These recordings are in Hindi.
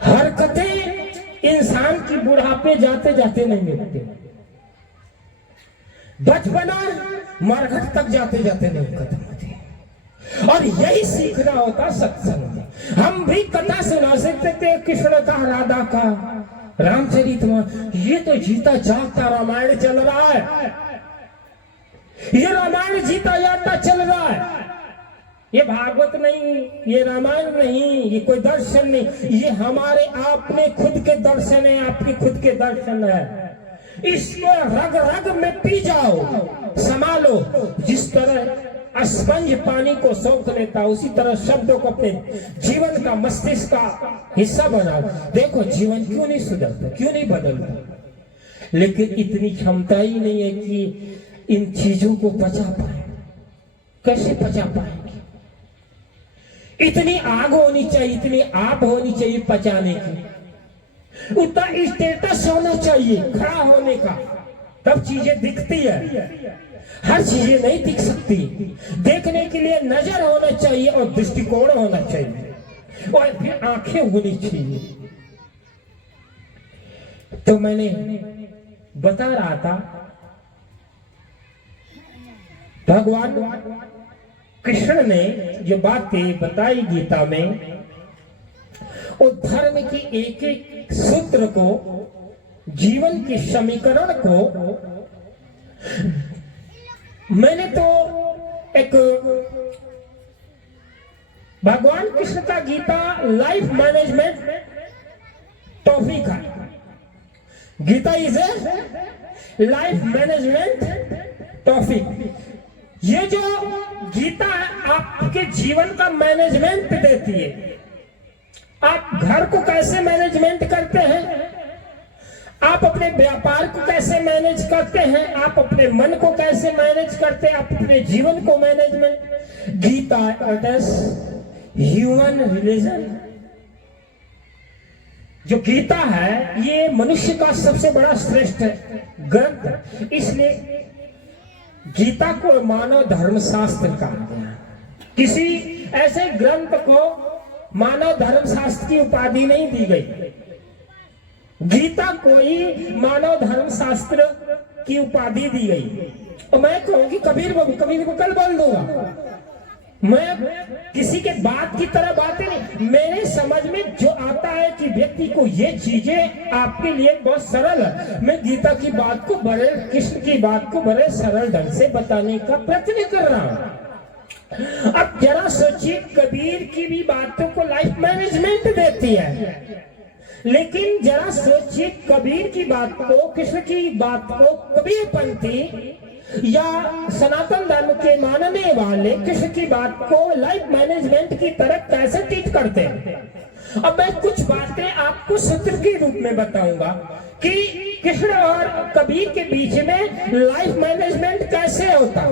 हरकतें इंसान की बुढ़ापे जाते जाते नहीं मिटती, बचपना मरघट तक जाते जाते नहीं खत्म होती। और यही सीखना होता सत्संग में। हम भी कथा सुना सकते थे कृष्ण का, राधा का, रामचरितमानस। ये तो जीता जागता रामायण चल रहा है, ये रामायण जीता जागता चल रहा है। ये भागवत नहीं, ये रामायण नहीं, ये कोई दर्शन नहीं, ये हमारे आपने खुद के दर्शन है, आपके खुद के दर्शन है। इसको रग रग में पी जाओ, संभालो। जिस तरह स्पंज पानी को सोख लेता, उसी तरह शब्दों को अपने जीवन का, मस्तिष्क का हिस्सा बनाओ। देखो जीवन क्यों नहीं सुधरता, क्यों नहीं बदलता। लेकिन इतनी क्षमता ही नहीं है कि इन चीजों को पचा पाए। कैसे पचा पाएंगे? इतनी आग होनी चाहिए, इतनी आप होनी चाहिए पचाने की, उतना स्टेटस होना चाहिए खड़ा होने का, तब चीजें दिखती है। हर चीजें नहीं दिख सकती। देखने के लिए नजर होना चाहिए और दृष्टिकोण होना चाहिए और फिर आंखें होनी चाहिए। तो मैंने बता रहा था भगवान कृष्ण ने जो बातें बताई गीता में, और धर्म की एक एक सूत्र को, जीवन के समीकरण को मैंने तो एक भगवान कृष्ण का गीता लाइफ मैनेजमेंट टॉपिक है। Gita is a life management topic. ये जो गीता है आपके जीवन का मैनेजमेंट देती है। आप घर को कैसे मैनेजमेंट करते हैं, आप अपने व्यापार को कैसे मैनेज करते हैं, आप अपने मन को कैसे मैनेज करते हैं, आप अपने जीवन को मैनेजमेंट। गीता ह्यूमन रिलीजन, जो गीता है ये मनुष्य का सबसे बड़ा श्रेष्ठ ग्रंथ। इसलिए गीता को मानव धर्म शास्त्र कहा गया। किसी ऐसे ग्रंथ को मानव धर्म शास्त्र की उपाधि नहीं दी गई। गीता को ही मानव धर्म शास्त्र की उपाधि दी गई। और मैं कहूंगी कबीर को कल बोल दूंगा। मैं किसी के बात की तरह बातें नहीं, मेरे समझ में जो आता है कि व्यक्ति को ये चीजें आपके लिए बहुत सरल है, मैं गीता की बात को बड़े, कृष्ण की बात को बड़े सरल ढंग से बताने का प्रयत्न कर रहा हूं। अब जरा सोचिए, कबीर की भी बातों को लाइफ मैनेजमेंट देती है, लेकिन जरा सोचिए कबीर की बात को, कृष्ण की बात को कबीरपंथी या सनातन धर्म के मानने वाले कृष्ण की बात को लाइफ मैनेजमेंट की तरह कैसे ट्रीट करते हैं। अब मैं कुछ बातें आपको सूत्र के रूप में बताऊंगा कि कृष्ण और कबीर के बीच में लाइफ मैनेजमेंट कैसे होता।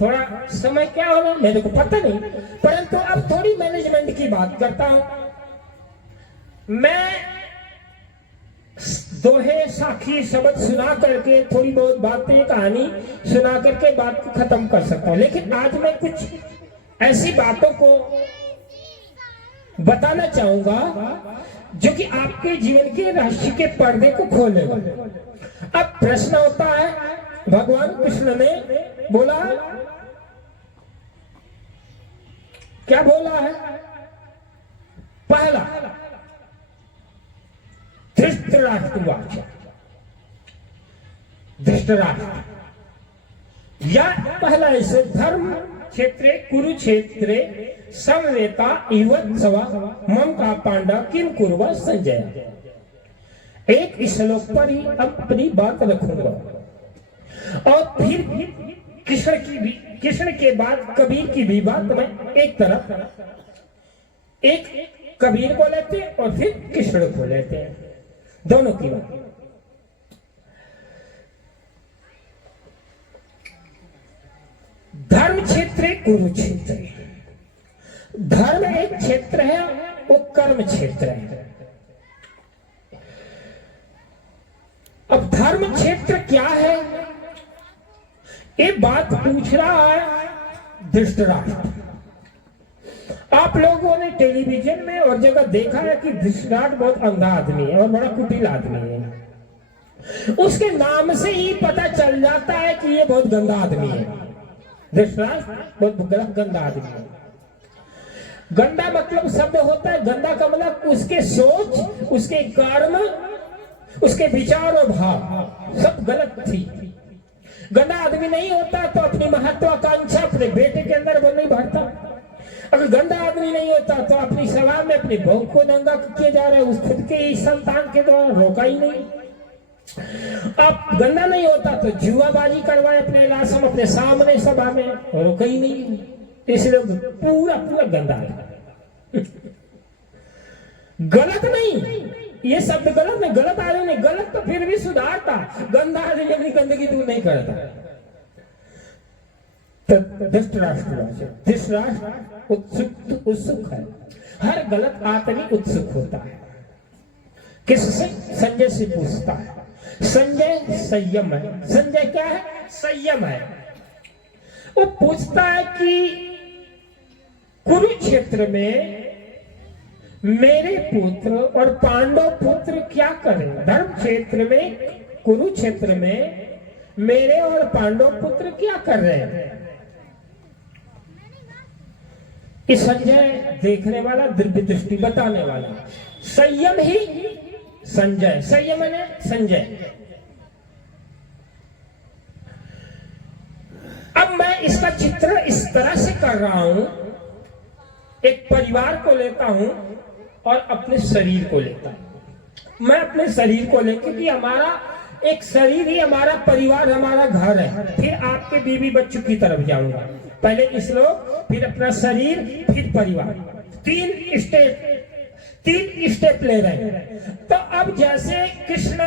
थोड़ा समय क्या होना मेरे को पता नहीं, परंतु अब थोड़ी मैनेजमेंट की बात करता हूं। मैं दोहे साखी शब्द सुना करके, थोड़ी बहुत बातें, कहानी सुना करके बात को खत्म कर सकता हूं, लेकिन आज मैं कुछ ऐसी बातों को बताना चाहूंगा जो कि आपके जीवन के रहस्य के पर्दे को खोलेगा। अब प्रश्न होता है, भगवान कृष्ण ने बोला, क्या बोला है? पहला धृतराष्ट्रवाक्य, धृतराष्ट्र या पहला ऐसे धर्म क्षेत्रे कुरुक्षेत्रे समवेता इवत्सवा मम का पांडा किम कुर्वा संजय। एक श्लोक पर ही अपनी बात रखूंगा और फिर कृष्ण के बाद कबीर की भी बात मैं एक तरफ, एक कबीर को लेते हैं और फिर कृष्ण को लेते हैं, दोनों की बात। धर्म क्षेत्र कुरुक्षेत्र, धर्म एक क्षेत्र है, वो कर्म क्षेत्र है। अब धर्म क्षेत्र क्या है, ये बात पूछ रहा है धृतराष्ट्र। आप लोगों ने टेलीविजन में और जगह देखा है कि धृतराष्ट्र बहुत अंधा आदमी है और बड़ा कुटिल आदमी है। उसके नाम से ही पता चल जाता है कि ये बहुत गंदा आदमी है। धृतराष्ट्र बहुत गंदा आदमी है। गंदा मतलब शब्द होता है, गंदा का मतलब उसके सोच, उसके कर्म, उसके विचार और भाव सब गलत थी। गंदा आदमी नहीं होता तो अपनी महत्वाकांक्षा अपने बेटे के अंदर वो नहीं भरता। अगर गंदा आदमी नहीं होता तो अपनी सभा में अपने बहू को दंगा किए जा रहे हैं, उस खुद के संतान के द्वारा रोका ही नहीं। अब गंदा नहीं होता तो जुआबाजी करवाए अपने इलाज में, अपने सामने सभा में, रोका ही नहीं। इसलिए पूरा पूरा गंदा है। गलत नहीं, ये शब्द गलत नहीं, गलत आदमी नहीं, गलत तो फिर भी सुधारता, गंदा आदमी अपनी गंदगी दूर नहीं करता। धृतराष्ट्र उत्सुक है, हर गलत आदमी उत्सुक होता है। किससे? संजय से पूछता है। संजय संयम है। संजय क्या है? संयम है। वो पूछता है कि कुरुक्षेत्र में मेरे पुत्र और पांडव पुत्र क्या करें? धर्म क्षेत्र में, कुरुक्षेत्र में मेरे और पांडव पुत्र क्या कर रहे हैं? इस संजय देखने वाला, दिव्य दृष्टि बताने वाला, संयम ही संजय, संयम ने संजय। अब मैं इसका चित्र इस तरह से कर रहा हूं, एक परिवार को लेता हूं और अपने शरीर को लेता हूं। मैं अपने शरीर को लेकर कि हमारा एक शरीर ही हमारा परिवार, हमारा घर है। फिर आपके बीवी बच्चों की तरफ जाऊंगा। पहले इस लोग, फिर अपना शरीर, फिर परिवार। तीन स्टेप ले रहे हैं। तो अब जैसे कृष्ण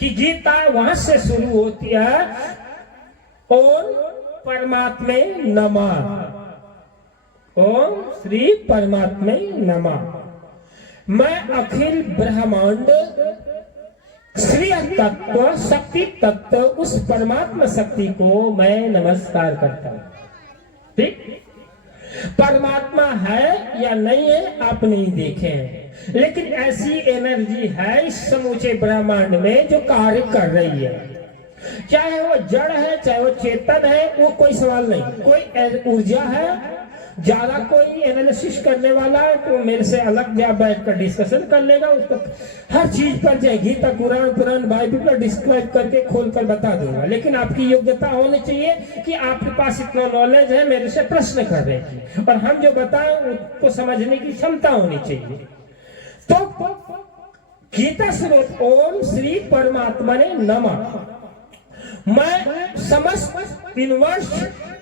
की गीता वहां से शुरू होती है, ओम परमात्मे नमः, ओम श्री परमात्मे नमः। मैं अखिल ब्रह्मांड श्री तत्व, शक्ति तत्व, उस परमात्मा शक्ति को मैं नमस्कार करता हूं। ठीक? परमात्मा है या नहीं है आप नहीं देखे हैं, लेकिन ऐसी एनर्जी है इस समूचे ब्रह्मांड में जो कार्य कर रही है। चाहे वो जड़ है, चाहे वो चेतन है, वो कोई सवाल नहीं। कोई ऊर्जा है, ज्यादा कोई एनालिसिस करने वाला है तो मेरे से अलग जा बैठकर डिस्कशन कर लेगा। उसको हर चीज पर जाए, गीता, कुरान, पुराण, बाइबल पर डिस्क्राइब करके खोल कर बता दूंगा। लेकिन आपकी योग्यता होनी चाहिए कि आपके पास इतना नॉलेज है मेरे से प्रश्न करने की, और हम जो बताएं उसको समझने की क्षमता होनी चाहिए। तो गीता स्रोत ओम श्री परमात्मा ने नमः। मैं समस्त यूनिवर्स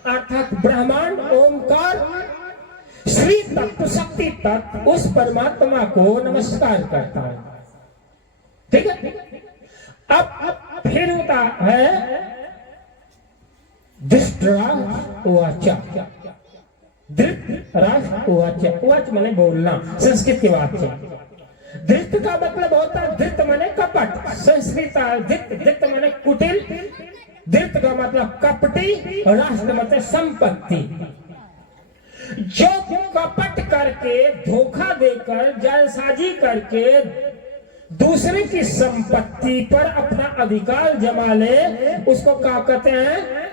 अर्थात ब्रह्मांड, ओमकार, श्री तत्व, शक्ति तत्व, उस परमात्मा को नमस्कार करता हूं। ठीक है? अब फिर होता है धृतराष्ट्र उवाच। धृतराष्ट्र उवाच, उवाच माने बोलना, संस्कृत की बात है। धृत का मतलब होता है, धृत माने कपट, संस्कृत धृत माने कुटिल, धृत का मतलब कपटी, राष्ट्र मतलब संपत्ति। जो कपट करके, धोखा देकर, जालसाजी करके दूसरे की संपत्ति पर अपना अधिकार जमा ले, उसको क्या कहते हैं?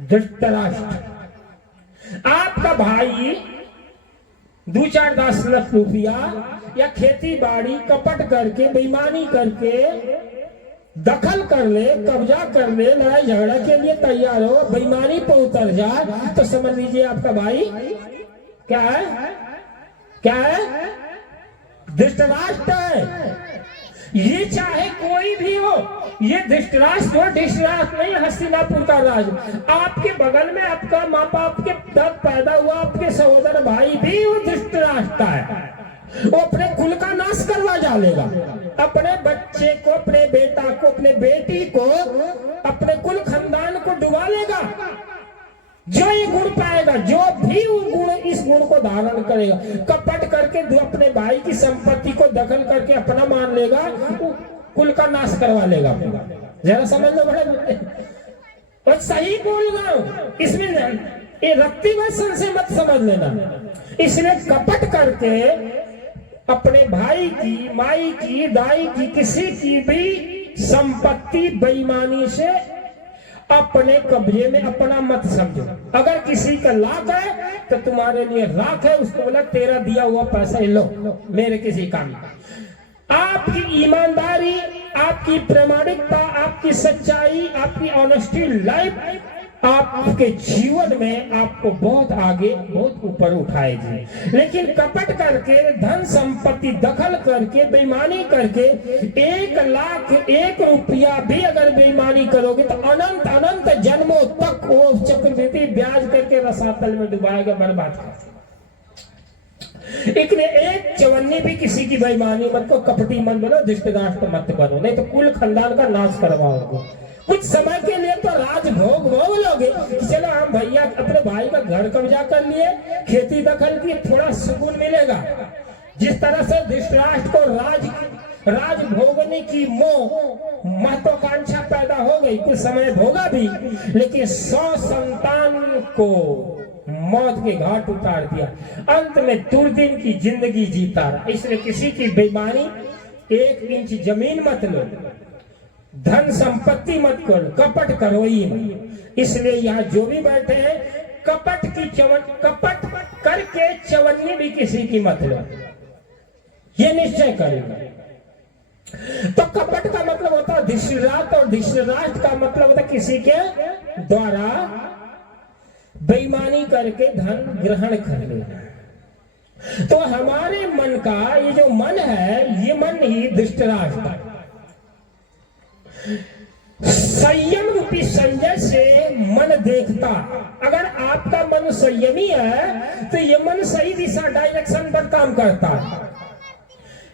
धृतराष्ट्र। आपका भाई 2-4-10 लाख रुपया या खेती बाड़ी कपट करके, बेईमानी करके दखल कर ले, कब्जा कर ले, लड़ाई झगड़ा के लिए तैयार हो, बेईमानी पर उतर जाए, तो समझ लीजिए आपका भाई क्या है? क्या है? धृतराष्ट्र है। ये चाहे कोई भी हो, ये धृतराष्ट्र हो, धृतराष्ट्र नहीं, हस्तिनापुर का राज। आपके बगल में आपका माँ बाप के तब पैदा हुआ आपके सहोदर भाई भी वो धृतराष्ट्र है। वो अपने कुल का नाश करवा डालेगा, अपने बच्चे को, अपने बेटा को, अपने बेटी को, अपने कुल खानदान को डुबा लेगा। जो ये गुण पाएगा, जो भी इस गुण को धारण करेगा, कपट करके अपने भाई की संपत्ति को दखल करके अपना मान लेगा, कुल का नाश करवा लेगा। जरा समझ लो बड़े, और सही बोल रहा हूं, इसमें ये रत्ती वचन से मत समझ लेना। इसलिए कपट करके अपने भाई की, माई की, दाई की, किसी की भी संपत्ति बेईमानी से अपने कब्जे में अपना मत समझो। अगर किसी का लाख है तो तुम्हारे लिए राख है, उसको बोला तेरा दिया हुआ पैसा लो, मेरे किसी काम का। आपकी ईमानदारी, आपकी प्रामाणिकता, आपकी सच्चाई, आपकी ऑनेस्टी लाइफ आपके जीवन में आपको बहुत आगे, बहुत ऊपर उठाएगी। लेकिन कपट करके, धन संपत्ति दखल करके, बेईमानी करके 1 लाख 1 रुपया भी अगर बेईमानी करोगे तो अनंत अनंत जन्मों तक वो चक्रवृद्धि ब्याज करके रसातल में डुबाएगा, बर्बाद कर। इसलिए एक चवन्नी भी किसी की बेईमानी मत को, कपटी मत बनो, दुष्टदाष्ट मत बनो, नहीं तो कुल खानदान का नाश करवाओगे। कुछ समय के लिए तो राजभोग भोग लोगे कि चलो हम भैया अपने भाई का घर कब्जा कर लिए, खेती दखल की, थोड़ा सुकून मिलेगा। जिस तरह से धृतराष्ट्र को राज भोगने की महत्वाकांक्षा पैदा हो गई, कुछ समय भोगा भी, लेकिन 100 संतान को मौत के घाट उतार दिया, अंत में दुर्दिन की जिंदगी जीता रहा। इसलिए किसी की बेईमानी, 1 इंच जमीन मत लो, धन संपत्ति मत करो, कपट करो ही मत। इसलिए यहाँ जो भी बैठे हैं, कपट करके चवन्नी भी किसी की मत लो, ये निश्चय करेगा। तो कपट का मतलब होता है धृतराष्ट्र, और धृतराष्ट्र का मतलब होता है किसी के द्वारा बेईमानी करके धन ग्रहण कर लेना। तो हमारे मन का ये जो मन है, ये मन ही धृतराष्ट्र संयम रूपी संजय से मन देखता। अगर आपका मन संयमी है तो ये मन सही दिशा, डायरेक्शन पर काम करता है।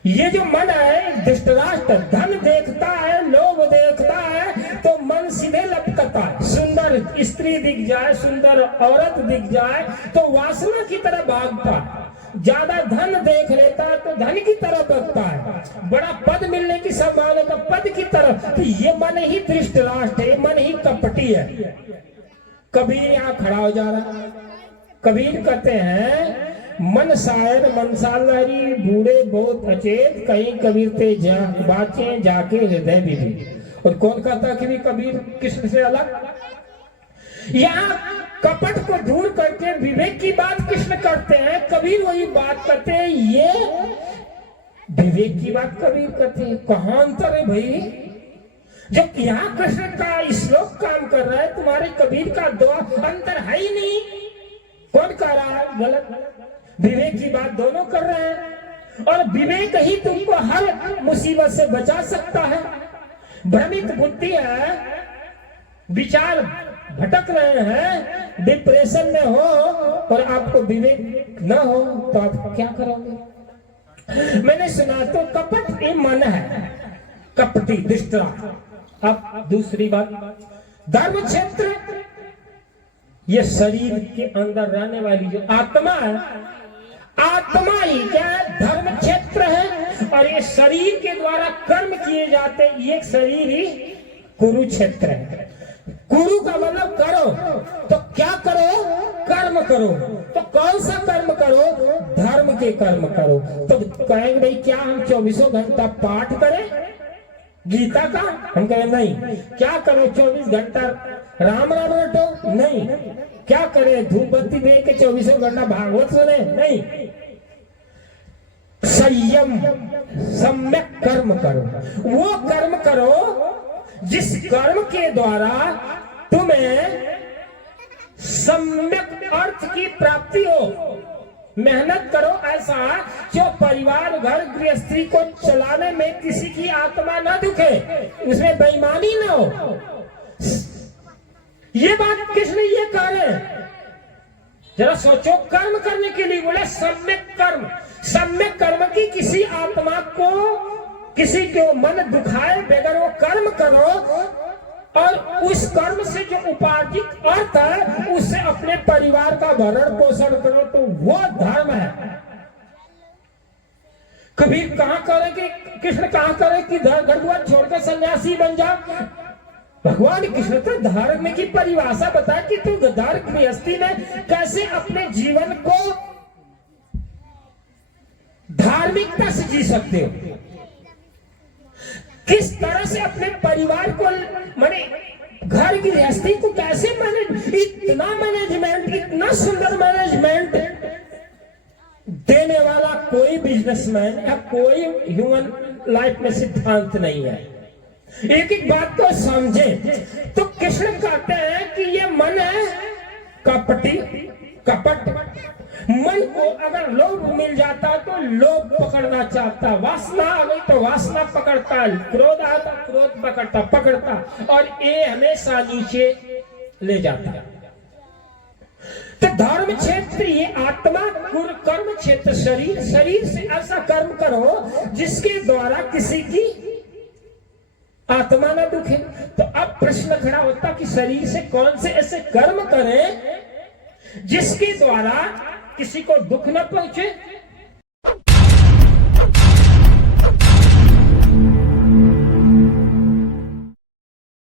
ये जो मन है धृतराष्ट्र, धन देखता है, लोभ देखता है तो मन सीधे लपकता है। सुंदर स्त्री दिख जाए, सुंदर औरत दिख जाए तो वासना की तरह भागता है। ज्यादा धन देख लेता है तो धन की तरफ बढ़ता है। बड़ा पद मिलने की संभावना तो पद की तरफ। तो ये मन ही धृतराष्ट्र है, मन ही कपटी है। कबीर यहाँ खड़ा हो जा रहा है। कबीर कहते हैं मन शायर मनसालहरी, बूढ़े बहुत अचेत, कहीं कबीर ते बाचे जाके हृदय भी। और कौन कहता कि भी कबीर कृष्ण से अलग? यहाँ कपट को दूर करके विवेक की बात कृष्ण करते हैं, कबीर वही बात करते हैं, ये विवेक की बात कबीर करते हैं। कहां अंतर है भाई? जब यहाँ कृष्ण का श्लोक काम कर रहा है, तुम्हारे कबीर का दो अंतर है ही नहीं। कौन कह रहा है गलत? विवेक की बात दोनों कर रहे हैं, और विवेक ही तुमको हर मुसीबत से बचा सकता है। भ्रमित बुद्धि है, विचार भटक रहे हैं, डिप्रेशन में हो और आपको विवेक न हो तो आप क्या करोगे? मैंने सुना तो कपट ये मन है, कपटी धृतराष्ट्र। अब दूसरी बात, धर्म क्षेत्र, ये शरीर के अंदर रहने वाली जो आत्मा है, आत्मा ही क्या है? धर्म क्षेत्र है। और ये शरीर के द्वारा कर्म किए जाते, ये शरीर ही कुरुक्षेत्र है। कुरु का मतलब करो, तो क्या करो? कर्म करो। तो कौन सा कर्म करो? धर्म के कर्म करो। तो कहेंगे भाई क्या हम 24 घंटा पाठ करें गीता का? हम कहें नहीं। क्या करो? 24 घंटा राम राम रटो? नहीं। क्या करें? धूप बत्ती दे के 24 घंटा भागवत सुने? नहीं। संयम, सम्यक कर्म करो। वो कर्म करो जिस कर्म के द्वारा तुम्हें सम्यक अर्थ की प्राप्ति हो। मेहनत करो ऐसा जो परिवार, घर गृहस्थी को चलाने में किसी की आत्मा न दुखे, उसमें बेईमानी न हो। ये बात कृष्ण ये कह रहे हैं। जरा सोचो, कर्म करने के लिए बोले सम्यक कर्म। सम्यक कर्म की किसी आत्मा को, किसी को मन दुखाए बगैर वो कर्म करो, और उस कर्म से जो उपार्जित अर्थ है उससे अपने परिवार का भरण पोषण करो, तो वो धर्म है। कबीर कहां करे कि कृष्ण कहां करे कि घर द्वार छोड़कर सन्यासी बन जाओ? भगवान कृष्ण तो धर्म की परिभाषा बता कि तू धर्म गृहस्थी में कैसे अपने जीवन को धार्मिकता से जी सकते हो, किस तरह से अपने परिवार को माने घर गृहस्थी को कैसे मैनेज, इतना मैनेजमेंट, इतना सुंदर मैनेजमेंट देने वाला कोई बिजनेसमैन या कोई ह्यूमन लाइफ में सिद्धांत नहीं है। एक एक बात को समझे तो कृष्ण कहते हैं कि ये मन है कपटी, कपट। मन को अगर लोभ मिल जाता तो लोभ पकड़ना चाहता, वासना आ गई तो वासना पकड़ता, क्रोध आता तो क्रोध पकड़ता और ये हमेशा नीचे ले जाता। तो धर्म क्षेत्र ये आत्मा, कर्म क्षेत्र शरीर, शरीर से ऐसा कर्म करो जिसके द्वारा किसी की आत्मा ना दुखे। तो अब प्रश्न खड़ा होता कि शरीर से कौन से ऐसे कर्म करें जिसके द्वारा किसी को दुख न पहुंचे